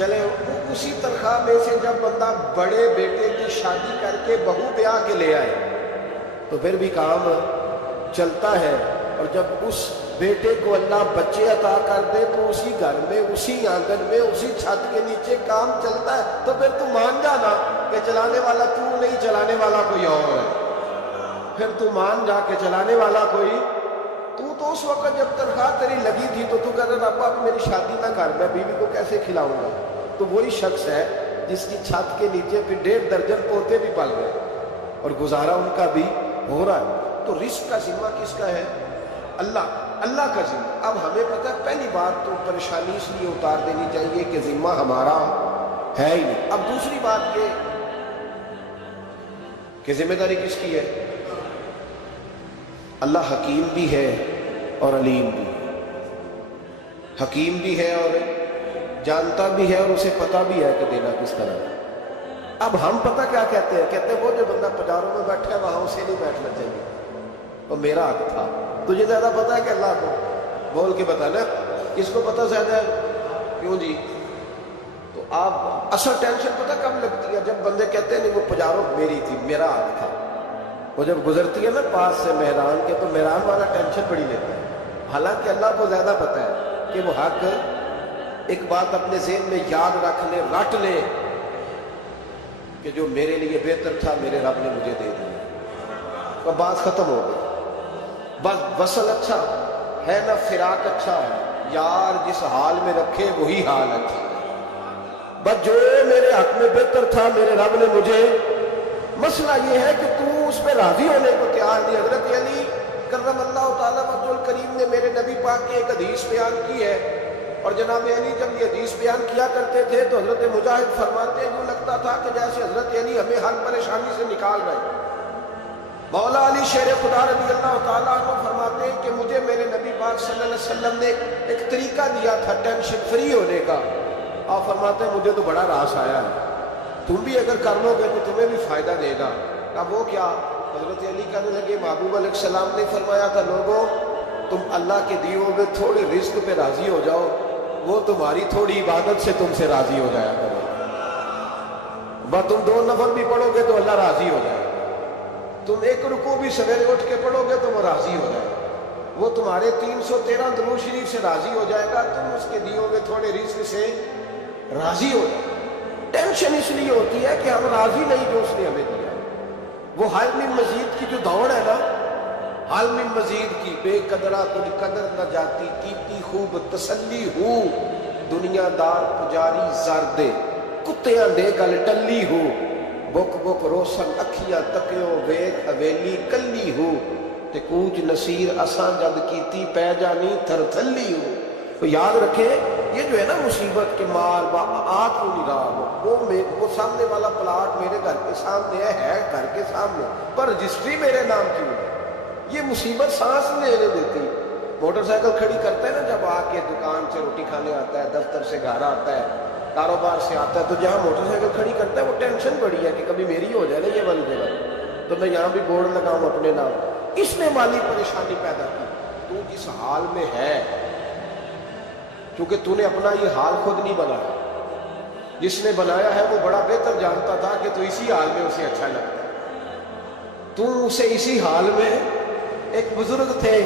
چلے اسی تنخواہ میں سے جب بندہ بڑے بیٹے کی شادی کر کے بہو بیاہ کے لے آئے تو پھر بھی کام چلتا ہے، اور جب اس بیٹے کو اللہ بچے عطا کر دے تو اسی گھر میں، اسی آنگن میں، اسی چھت کے نیچے کام چلتا ہے، تو پھر تو مان جانا کہ چلانے والا تو نہیں، چلانے والا کوئی اور ہے۔ پھر تو مان جا کے چلانے والا کوئی تو اس وقت جب تنخواہ تیری لگی تھی تو کہہ رہا ابا اب میری شادی نہ کر، میں بیوی کو کیسے کھلاؤں گا؟ تو وہی شخص ہے جس کی چھت کے نیچے پھر 1.5 درجن پوتے بھی پل گئے اور گزارا ان کا بھی ہو رہا ہے۔ تو رزق کا ذمہ کس کا ہے؟ اللہ کا ذمہ۔ اب ہمیں پتہ ہے پہلی بات تو پریشانی اس لیے اتار دینی چاہیے کہ ذمہ ہمارا ہے ہی نہیں۔ اب دوسری بات یہ کہ ذمہ داری کس کی ہے؟ اللہ حکیم بھی ہے اور علیم بھی ہے، حکیم بھی ہے اور جانتا بھی ہے اور اسے پتہ بھی ہے کہ دینا کس طرح ہے۔ اب ہم پتہ کیا کہتے ہیں؟ کہتے ہیں وہ جو بندہ پجاروں میں بیٹھا ہے وہاں اسے نہیں بیٹھنا چاہیے، وہ میرا حق تھا۔ تجھے زیادہ پتہ ہے کہ اللہ کو؟ بول کے بتا نا، کس کو پتہ زیادہ ہے؟ کیوں جی؟ تو آپ اصل ٹینشن پتہ کب لگتی ہے؟ جب بندے کہتے ہیں نہیں وہ پجاروں میری تھی، میرا حق تھا۔ وہ جب گزرتی ہے نا پاس سے مہران کے تو مہران والا ٹینشن بڑی لیتا ہے، حالانکہ اللہ کو زیادہ پتہ ہے کہ وہ حق۔ ایک بات اپنے ذہن میں یاد رکھ لے، رٹ لے کہ جو میرے لیے بہتر تھا میرے رب نے مجھے دے دیا، تو بات ختم ہو گئی۔ بس وصل اچھا ہے نہ فراق اچھا ہے، یار جس حال میں رکھے وہی حال اچھا ہے۔ بس جو میرے حق میں بہتر تھا میرے رب نے مجھے، مسئلہ یہ ہے کہ تو اس پہ راضی ہونے کو تیار نہیں۔ حضرت علی کرم اللہ تعالیٰ وجہ الکریم نے میرے نبی پاک کی ایک حدیث بیان کی ہے، اور جناب علی جب یہ حدیث بیان کیا کرتے تھے تو حضرت مجاہد فرماتے ہیں یوں لگتا تھا کہ جیسے حضرت علی ہمیں ہر پریشانی سے نکال رہے۔ مولا علی شیر خدا رضی اللہ تعالیٰ عنہ فرماتے ہیں کہ مجھے میرے نبی پاک صلی اللہ علیہ وسلم نے ایک طریقہ دیا تھا ٹینشن فری ہونے کا۔ آپ فرماتے ہیں مجھے تو بڑا راس آیا ہے، تم بھی اگر کر لو گے تو تمہیں بھی فائدہ دے گا۔ اب وہ کیا؟ حضرت علی کہنے لگے محبوب علیہ السلام نے فرمایا تھا لوگوں تم اللہ کے دیے ہوئے تھوڑے رزق پہ راضی ہو جاؤ، وہ تمہاری تھوڑی عبادت سے تم سے راضی ہو جایا کرو۔ بس تم 2 نفل بھی پڑھو گے تو اللہ راضی ہو جائے، تم 1 رکوع بھی سویرے اٹھ کے پڑھو گے تو وہ راضی ہو جائے، وہ تمہارے 313 درود شریف سے راضی ہو جائے گا، تم اس کے دیے ہوئے تھوڑے رزق سے راضی ہو جائے۔ ٹینشن اس لیے ہوتی ہے کہ ہم راضی نہیں جو اس نے ہمیں دیا۔ وہ حال من مزید کی جو دوڑ ہے نا، حال من مزید کی، بے قدرہ تجھ قدر نہ جاتی، کیتی خوب تسلی ہو، دنیا دار پجاری زردے، کتیاں دے گل ٹلی ہو، بک بک روشن اکھیاں تکیوں ویگ حویلی کلی ہو، تے کوچ نصیر اساں جد کیتی پہ جانی تھر تھلی ہو۔ تو یاد رکھیں یہ جو ہے نا مصیبت کے مار با آت کو نگاہ، وہ سامنے والا پلاٹ میرے گھر کے سامنے ہے گھر کے سامنے، پر رجسٹری میرے نام کیوں ہے؟ یہ مصیبت سانس نہیں لینے دیتی۔ موٹر سائیکل کھڑی کرتا ہے نا جب آ کے دکان سے روٹی کھانے آتا ہے، دفتر سے گھر آتا ہے، کاروبار سے آتا ہے، تو جہاں موٹر سائیکل کھڑی کرتا ہے وہ ٹینشن بڑی ہے کہ کبھی میری ہو جائے نا یہ والی جگہ، تو میں یہاں بھی بورڈ لگاؤں اپنے نام۔ اس نے مالی پریشانی پیدا کی۔ تو جس حال میں ہے، کیونکہ تو نے اپنا یہ حال خود نہیں بنایا، جس نے بنایا ہے وہ بڑا بہتر جانتا تھا کہ تو اسی حال میں اسے اچھا لگتا ہے۔ تو اسے اسی حال میں، ایک بزرگ تھے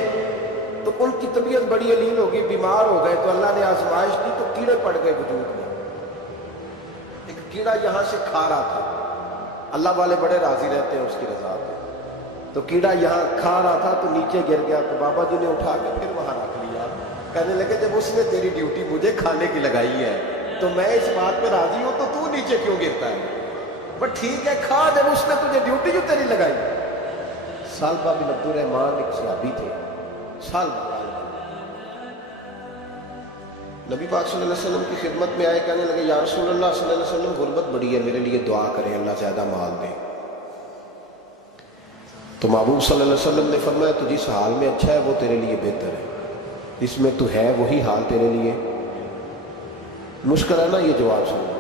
تو ان کی طبیعت بڑی علیل ہو گئی، بیمار ہو گئے، تو اللہ نے آزمائش کی تو کیڑے پڑ گئے وجود میں۔ ایک کیڑا یہاں سے کھا رہا تھا، اللہ والے بڑے راضی رہتے ہیں اس کی رضا پہ، تو کیڑا یہاں کھا رہا تھا تو نیچے گر گیا، تو بابا جی نے اٹھا کے پھر وہاں رکھ لیا، کہنے لگے جب اس نے تیری ڈیوٹی مجھے کھانے کی لگائی ہے تو میں اس بات پہ راضی ہوں تو نیچے کیوں گرتا ہے؟ بٹ ٹھیک ہے کھا، جب اس نے تجھے ڈیوٹی جو تیری لگائی۔ سالبہ بن عبد الرحمن ایک صحابی تھے، سالبہ نبی پاک صلی اللہ علیہ وسلم کی خدمت میں آئے، کہنے لگے یا رسول اللہ صلی اللہ علیہ وسلم غربت بڑی ہے، میرے لیے دعا کریں اللہ زیادہ مال دے۔ تو محبوب صلی اللہ علیہ وسلم نے فرمایا تو جس حال میں اچھا ہے وہ تیرے لیے بہتر ہے، جس میں تو ہے وہی حال تیرے لیے مشکل ہے نا۔ یہ جواب سنو،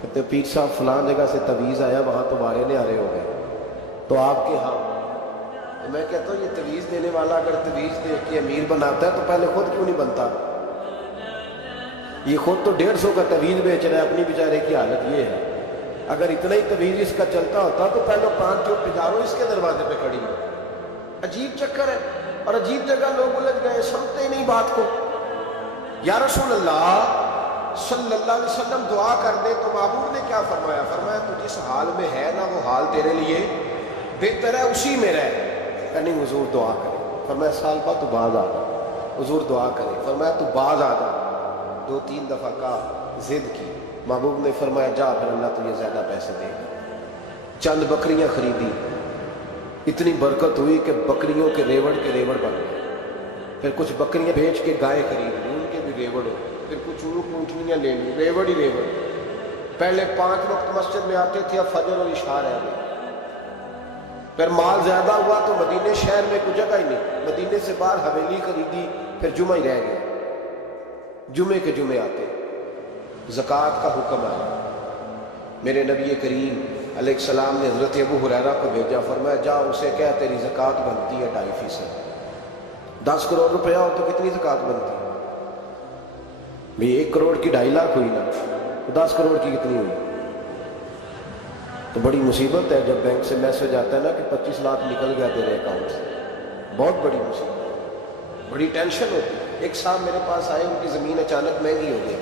کہتے پیر صاحب فلاں جگہ سے تویز آیا، وہاں تو بارے نیارے ہو گئے، تو آپ کے ہاں؟ تو میں کہتا ہوں یہ تویز دینے والا اگر تویز دے کے امیر بناتا ہے تو پہلے خود کیوں نہیں بنتا؟ یہ خود تو 150 کا تویز بیچ رہا ہے، اپنی بیچارے کی حالت یہ ہے۔ اگر اتنا ہی تویز اس کا چلتا ہوتا تو پہلے 5 جو پجاروں اس کے دروازے پہ کھڑی ہو۔ عجیب چکر ہے اور عجیب جگہ لوگ الجھ گئے، سمجھتے ہی نہیں بات کو۔ یا رسول اللہ صلی اللہ علیہ وسلم دعا کر دے تو محبوب نے کیا فرمایا؟ فرمایا تو جس حال میں ہے نا وہ حال تیرے لیے بہتر ہے، اسی میں رہ۔ کہ نہیں حضور دعا کرے۔ فرمایا سال بعد تو باز آ جا۔ حضور دعا کرے۔ فرمایا تو باز آ جا۔ 2-3 دفعہ کا ضد کی۔ محبوب نے فرمایا جا پھر اللہ تجھے زیادہ پیسے دے گا۔ چند بکریاں خریدی، اتنی برکت ہوئی کہ بکریوں کے ریوڑ بن گئے۔ پھر کچھ بکریاں بیچ کے گائے خرید لی، ان کے بھی ریوڑ ہو۔ پھر کچھ اونٹنیاں لے لی، ریوڑ ہی ریوڑ۔ پہلے 5 وقت مسجد میں آتے تھے، اب فجر اور عشاء رہ گئے۔ پھر مال زیادہ ہوا تو مدینے شہر میں کوئی جگہ ہی نہیں، مدینے سے باہر حویلی خریدی، پھر جمعہ ہی رہ گیا۔ جمعے کے جمعے آتے، زکوٰۃ کا حکم آیا۔ میرے نبی کریم علیہ السلام نے حضرت ابو ہریرہ کو بھیجا، فرمایا جا اسے کہہ تیری زکوٰۃ بنتی ہے 2.5%۔ 10 کروڑ روپیہ ہو تو کتنی زکوٰۃ بنتی ہے؟ بھئی 1 کروڑ کی 2.5 لاکھ ہوئی نا، تو 10 کروڑ کی کتنی ہوئی؟ تو بڑی مصیبت ہے جب بینک سے میسج آتا ہے نا کہ 25 لاکھ نکل گیا تیرے اکاؤنٹ سے۔ بہت بڑی مصیبت، بڑی ٹینشن ہوتی ہے۔ ایک صاحب میرے پاس آئے، ان کی زمین اچانک مہنگی ہو گئی۔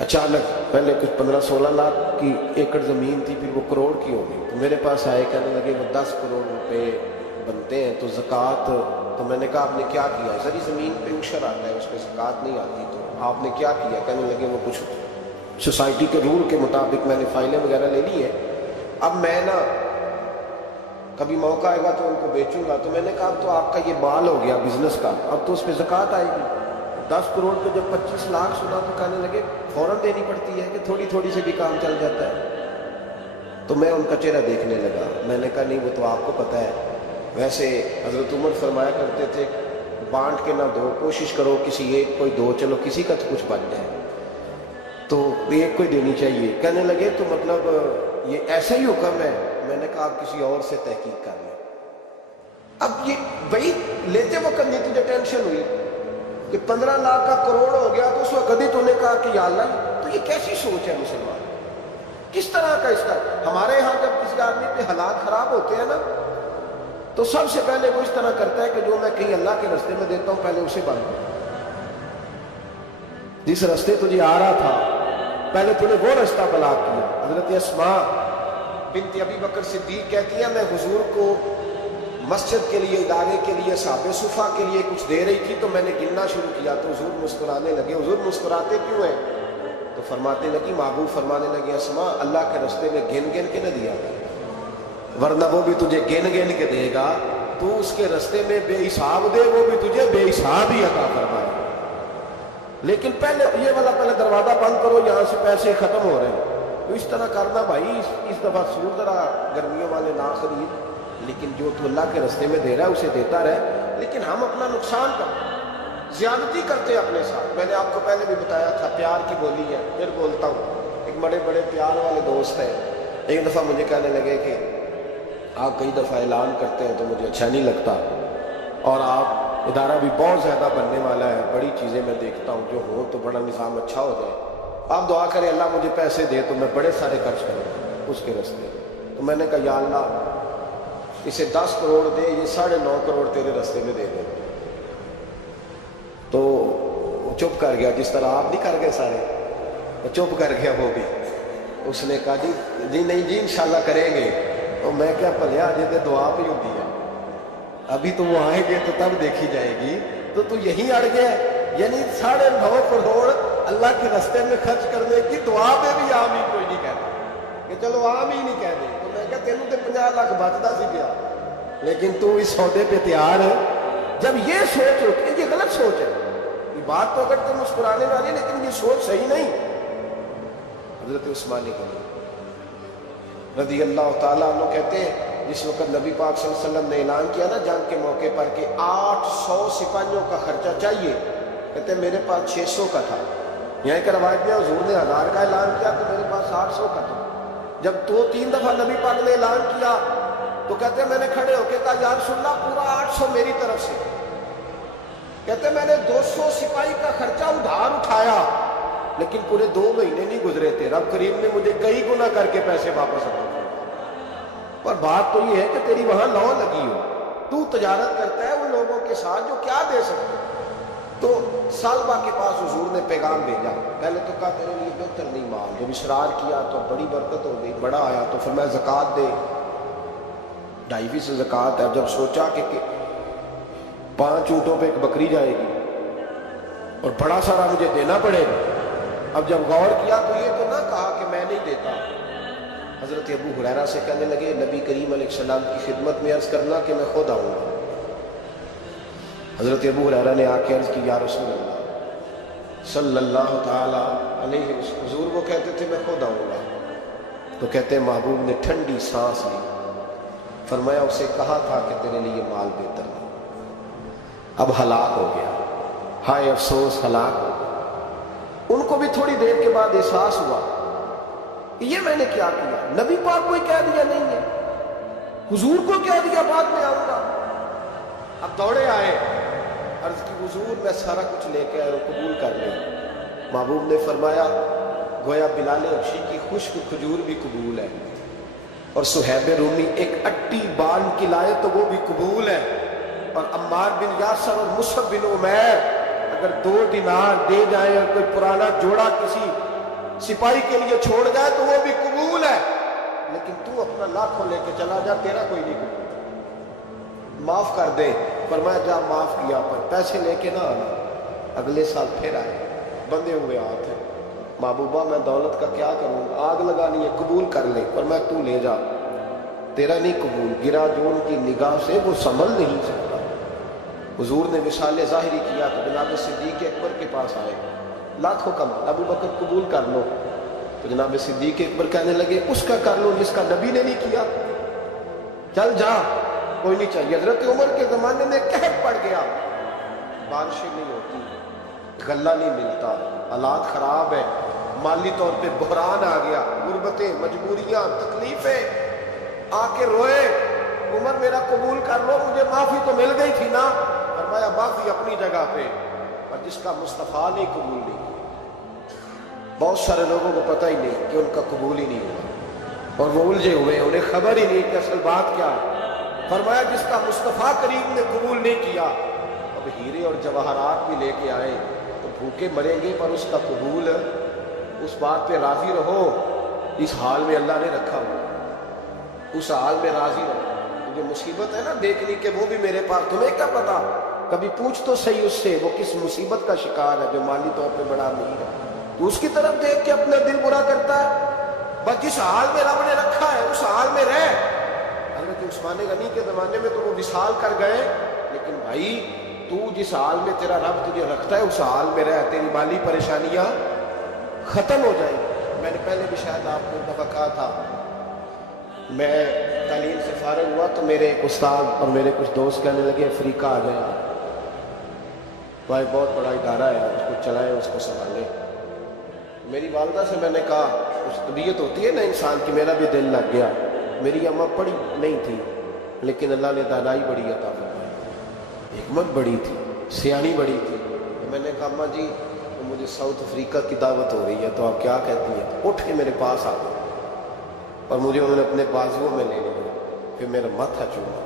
اچانک پہلے کچھ 15-16 لاکھ کی ایکڑ زمین تھی، پھر وہ کروڑ کی ہو گئی۔ تو میرے پاس آئے، کہنے لگے وہ 10 کروڑ روپے بنتے ہیں تو زکوٰۃ، تو میں نے کہا آپ نے کیا کیا؟ ساری زمین پہ عشر آتا ہے، اس پہ زکوٰۃ نہیں آتی، تو آپ نے کیا کیا؟ کہنے لگے وہ کچھ سوسائٹی کے رول کے مطابق میں نے فائلیں وغیرہ لے لی ہے، اب میں نا کبھی موقع آئے گا تو ان کو بیچوں گا۔ تو میں نے کہا اب تو آپ کا یہ مال ہو گیا بزنس کا، اب تو اس پہ زکوٰۃ آئے گی۔ 10 کروڑ پہ جب 25 لاکھ سنا تو کہنے لگے فوراً دینی پڑتی ہے کہ تھوڑی تھوڑی سے بھی کام چل جاتا ہے؟ تو میں ان کا چہرہ دیکھنے لگا، میں نے کہا نہیں وہ تو آپ کو پتہ ہے، ویسے حضرت عمر فرمایا کرتے تھے بانٹ کے نہ دو، کوشش کرو کسی ایک کوئی دو، چلو کسی کا تو کچھ بن جائے، تو ایک کوئی دینی چاہیے۔ کہنے لگے تو مطلب یہ ایسا ہی حکم ہے؟ میں نے کہا آپ کسی اور سے تحقیق کر لیں۔ اب یہ بھائی لیتے وقت نہیں تجھے ٹینشن ہوئی کہ 15 لاکھ کا کروڑ ہو گیا، تو اس وقت کبھی تو نے کہا کہ یا اللہ، تو یہ کیسی سوچ ہے مسلمان؟ کس طرح کا اس کا؟ ہمارے یہاں جب کسی آدمی پہ حالات خراب ہوتے ہیں نا تو سب سے پہلے وہ اس طرح کرتا ہے کہ جو میں کہیں اللہ کے راستے میں دیتا ہوں پہلے اسے بند کروں۔ جس راستے تجھے آ رہا تھا پہلے تو نے وہ راستہ بلاک کیا۔ حضرت اسماء بنت ابی بکر صدیق کہتی ہے میں حضور کو مسجد کے لیے، ادارے کے لیے، صحابہ صفحہ کے لیے کچھ دے رہی تھی، تو میں نے گننا شروع کیا تو حضور مسکرانے لگے۔ حضور مسکراتے کیوں ہیں؟ تو فرماتے لگی، محبوب فرمانے لگے اسماء اللہ کے راستے میں گن گن کے نہ دیا، ورنہ وہ بھی تجھے گن گن کے دے گا، تو اس کے راستے میں بے حساب دے، وہ بھی تجھے بے حساب ہی عطا فرمائے۔ لیکن پہلے یہ والا پہلے دروازہ بند کرو، یہاں سے پیسے ختم ہو رہے ہیں۔ تو اس طرح کرنا بھائی، اس دفعہ سور ذرا گرمیوں والے نہ خرید، لیکن جو تو اللہ کے راستے میں دے رہا ہے اسے دیتا رہے، لیکن ہم اپنا نقصان کرتے، زیادتی کرتے اپنے ساتھ۔ میں نے آپ کو پہلے بھی بتایا تھا پیار کی بولی ہے، پھر بولتا ہوں۔ ایک بڑے بڑے پیار والے دوست ہیں، ایک دفعہ مجھے کہنے لگے کہ آپ کئی دفعہ اعلان کرتے ہیں تو مجھے اچھا نہیں لگتا، اور آپ ادارہ بھی بہت زیادہ بننے والا ہے، بڑی چیزیں میں دیکھتا ہوں جو ہو تو بڑا نظام اچھا ہو جائے، آپ دعا کریں اللہ مجھے پیسے دے تو میں بڑے سارے خرچ کروں اس کے راستے۔ تو میں نے کہا یا اللہ اسے 10 کروڑ دے، یہ 9.5 کروڑ تیرے راستے میں دے دے۔ تو چپ کر گیا، جس طرح آپ نہیں کر گئے سارے، چپ کر گیا وہ بھی۔ اس نے کہا جی نہیں جی انشاءاللہ کریں گے۔ تو میں کیا پلیا جی دعا پہ ہوتی ہے، ابھی تو وہ آئیں گے تو تب دیکھی جائے گی، تو یہیں اڑ گیا ہے۔ یعنی 9.5 کروڑ اللہ کے راستے میں خرچ کرنے کی دعا پہ بھی آمین کوئی نہیں کہتا کہ چلو آمین نہیں کہہ دے۔ تو میں کہا تینوں تو 50 لاکھ بچتا سی گیا، لیکن تو اس سودے پہ تیار ہے۔ جب یہ سوچ ہوتی ہے، یہ غلط سوچ ہے، یہ بات تو اگر تو مسکرانے والی، لیکن یہ سوچ صحیح نہیں۔ حضرت عثمان غنی رضی اللہ تعالیٰ عنہ کہتے ہیں جس وقت نبی پاک صلی اللہ علیہ وسلم نے اعلان کیا نا جنگ کے موقع پر کہ 800 سپاہیوں کا خرچہ چاہیے، کہتے ہیں میرے پاس 600 کا تھا۔ یہاں ایک روایت میں حضور نے 1000 کا اعلان کیا تو میرے پاس 800 کا تھا۔ جب 2-3 دفعہ نبی پاک نے اعلان کیا تو کہتے ہیں میں نے کھڑے ہو کے کہا یا رسول اللہ پورا 800 میری طرف سے۔ کہتے میں نے 200 سپاہی کا خرچہ ادھار اٹھایا لیکن پورے 2 مہینے نہیں گزرے تھے، رب کریم نے مجھے کئی گنا کر کے پیسے واپس عطا کیے۔ پر بات تو یہ ہے کہ تیری وہاں لو لگی ہو، تو تجارت کرتا ہے ان لوگوں کے ساتھ جو کیا دے سکتے۔ تو سالبہ کے پاس حضور نے پیغام بھیجا، پہلے تو کہا تیرے لیے بہتر نہیں مال، جب اصرار کیا تو بڑی برکت ہو گئی، بڑا آیا تو فرمایا زکوٰۃ دے، 2.5 زکوٰۃ ہے۔ جب سوچا کہ 5 اونٹوں پہ ایک بکری جائے گی اور بڑا سارا مجھے دینا پڑے گا، اب جب غور کیا تو یہ تو نہ کہا کہ میں نہیں دیتا۔ حضرت ابو ہریرہ سے کہنے لگے نبی کریم علیہ السلام کی خدمت میں عرض کرنا کہ میں خود آؤں گا۔ حضرت ابو ہریرہ نے آ کے عرض کی یا رسول اللہ صلی اللہ تعالی علیہ وسلم، حضور وہ کہتے تھے میں خود آؤں گا، تو کہتے ہیں محبوب نے ٹھنڈی سانس لی، فرمایا اسے کہا تھا کہ تیرے لیے مال بہتر نہیں، اب ہلاک ہو گیا، ہائے افسوس ہلاک ہو گیا۔ ان کو بھی تھوڑی دیر کے بعد احساس ہوا کہ یہ میں نے کیا کیا، نبی پاک کو کہہ دیا نہیں ہے، حضور کو کہہ دیا بعد میں آؤں گا۔ اب دوڑے آئے، عرض کی حضور میں سارا کچھ لے کے آئے، قبول کر لیں۔ محبوب نے فرمایا گویا بلال حبشی کی خشک کھجور بھی قبول ہے، اور صہیب رومی ایک اٹی بان کی لائے تو وہ بھی قبول ہے، اور عمار بن یاسر اور مصعب بن عمیر اگر 2 دینار دے جائیں اور کوئی پرانا جوڑا کسی سپاہی کے لیے چھوڑ جائے تو وہ بھی قبول ہے، لیکن تو اپنا لاکھوں لے کے چلا جا، تیرا کوئی نہیں قبول، معاف کر دے۔ فرمایا جا معاف کیا، پر پیسے لے کے نہ آنا۔ اگلے سال پھر آئے، بندے ہوئے ہاتھ ہیں، محبوبہ میں دولت کا کیا کروں، آگ لگانی ہے، قبول کر لے۔ فرمایا تو لے جا، تیرا نہیں قبول، گرا جو ان کی نگاہ سے وہ سنبھل نہیں سکتا۔ حضور نے وصال ظاہری کیا تو جناب صدیق اکبر کے پاس آئے، لاکھوں کا مال، ابو بکر قبول کر لو، تو جناب صدیق اکبر کہنے لگے اس کا کر لو جس کا نبی نے نہیں کیا، چل جا کوئی نہیں چاہیے۔ حضرت عمر کے زمانے میں قحط پڑ گیا، بارشیں نہیں ہوتی، غلہ نہیں ملتا، حالات خراب ہے، مالی طور پہ بحران آ گیا، غربتیں، مجبوریاں، تکلیفیں، آ کے روئے، عمر میرا قبول کر لو، مجھے معافی تو مل گئی تھی نا۔ فرمایا معافی اپنی جگہ پہ، اور جس کا مصطفیٰ نے قبول نہیں کیا۔ بہت سارے لوگوں کو پتہ ہی نہیں کہ ان کا قبول ہی نہیں ہوا، اور وہ الجھے ہوئے، انہیں خبر ہی نہیں کہ اصل بات کیا ہے۔ فرمایا جس کا مصطفیٰ کریم نے قبول نہیں کیا، اب ہیرے اور جواہرات بھی لے کے آئے تو بھوکے مریں گے، پر اس کا قبول، اس بات پہ راضی رہو، اس حال میں اللہ نے رکھا ہوا، اس حال میں راضی رہو۔ جو مصیبت ہے نا دیکھنی کہ وہ بھی میرے پاس، تمہیں کیا پتا، کبھی پوچھ تو صحیح اس سے وہ کس مصیبت کا شکار ہے، جو مالی طور پہ بڑا امیر ہے، تو اس کی طرف دیکھ کے اپنا دل برا کرتا ہے۔ بس جس حال میں رب نے رکھا ہے اس حال میں رہ۔ حضرت عثمان غنی کے زمانے میں تو وہ وصال کر گئے، لیکن بھائی تو جس حال میں تیرا رب تجھے رکھتا ہے اس حال میں رہ، تیری مالی پریشانیاں ختم ہو جائیں گی۔ میں نے پہلے بھی شاید آپ کو ایک دفعہ کہا تھا، میں تعلیم سے فارغ ہوا تو میرے ایک استاد اور میرے کچھ دوست کہنے لگے افریقہ آ جائیں، بھائی بہت بڑا ادارہ ہے، اس کو چلائیں، اس کو سنبھالیں۔ میری والدہ سے میں نے کہا، اس طبیعت ہوتی ہے نا انسان کی، میرا بھی دل لگ گیا۔ میری اماں پڑھی نہیں تھی لیکن اللہ نے دانائی بڑی عطا فرمائی، حکمت بڑی تھی، سیانی بڑی تھی۔ میں نے کہا اماں جی مجھے ساؤتھ افریقہ کی دعوت ہو رہی ہے تو آپ کیا کہتی ہیں؟ اٹھ کے میرے پاس آ گئے اور مجھے انہوں نے اپنے بازوؤں میں لے لیا، پھر میرا ماتھا چوما،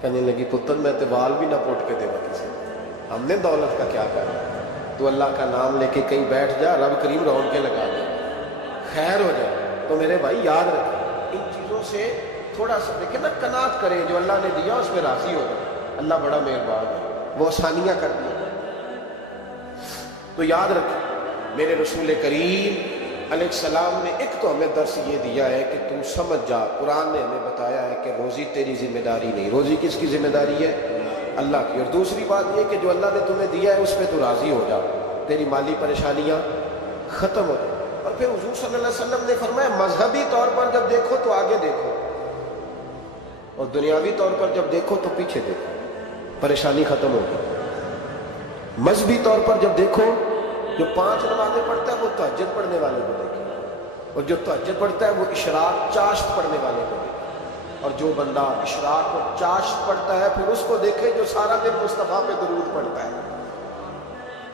کہنے لگی پتر میں تو بال بھی نہ پوٹ کے دے کسی، ہم نے دولت کا کیا کرنا، تو اللہ کا نام لے کے کہیں بیٹھ جا، رب کریم رون کے لگا دے، خیر ہو جائے۔ تو میرے بھائی یاد رکھیں ان چیزوں سے تھوڑا سا دیکھیں نا، قناعت کریں، جو اللہ نے دیا اس میں راضی ہو جائے، اللہ بڑا مہربان ہے، وہ آسانیاں کر دیا۔ تو یاد رکھیں میرے رسول کریم علیہ السلام نے ایک تو ہمیں درس یہ دیا ہے کہ تو سمجھ جا، قرآن نے ہمیں بتایا ہے کہ روزی تیری ذمہ داری نہیں، روزی کس کی ذمہ داری ہے؟ اللہ کی۔ اور دوسری بات یہ کہ جو اللہ نے تمہیں دیا ہے اس پہ تو راضی ہو جا، تیری مالی پریشانیاں ختم ہو جائیں۔ اور پھر حضور صلی اللہ علیہ وسلم نے فرمایا مذہبی طور پر جب دیکھو تو آگے دیکھو، اور دنیاوی طور پر جب دیکھو تو پیچھے دیکھو، پریشانی ختم ہوگی۔ مذہبی طور پر جب دیکھو، جو 5 نمازیں پڑھتا ہے وہ تہجد پڑھنے والے کو دیکھے، اور جو تہجد پڑھتا ہے وہ اشراق چاشت پڑھنے والے کو دیکھے، اور جو بندہ اشراق اور چاشت پڑھتا ہے پھر اس کو دیکھے جو سارا دن مصطفیٰ پہ درود پڑھتا ہے۔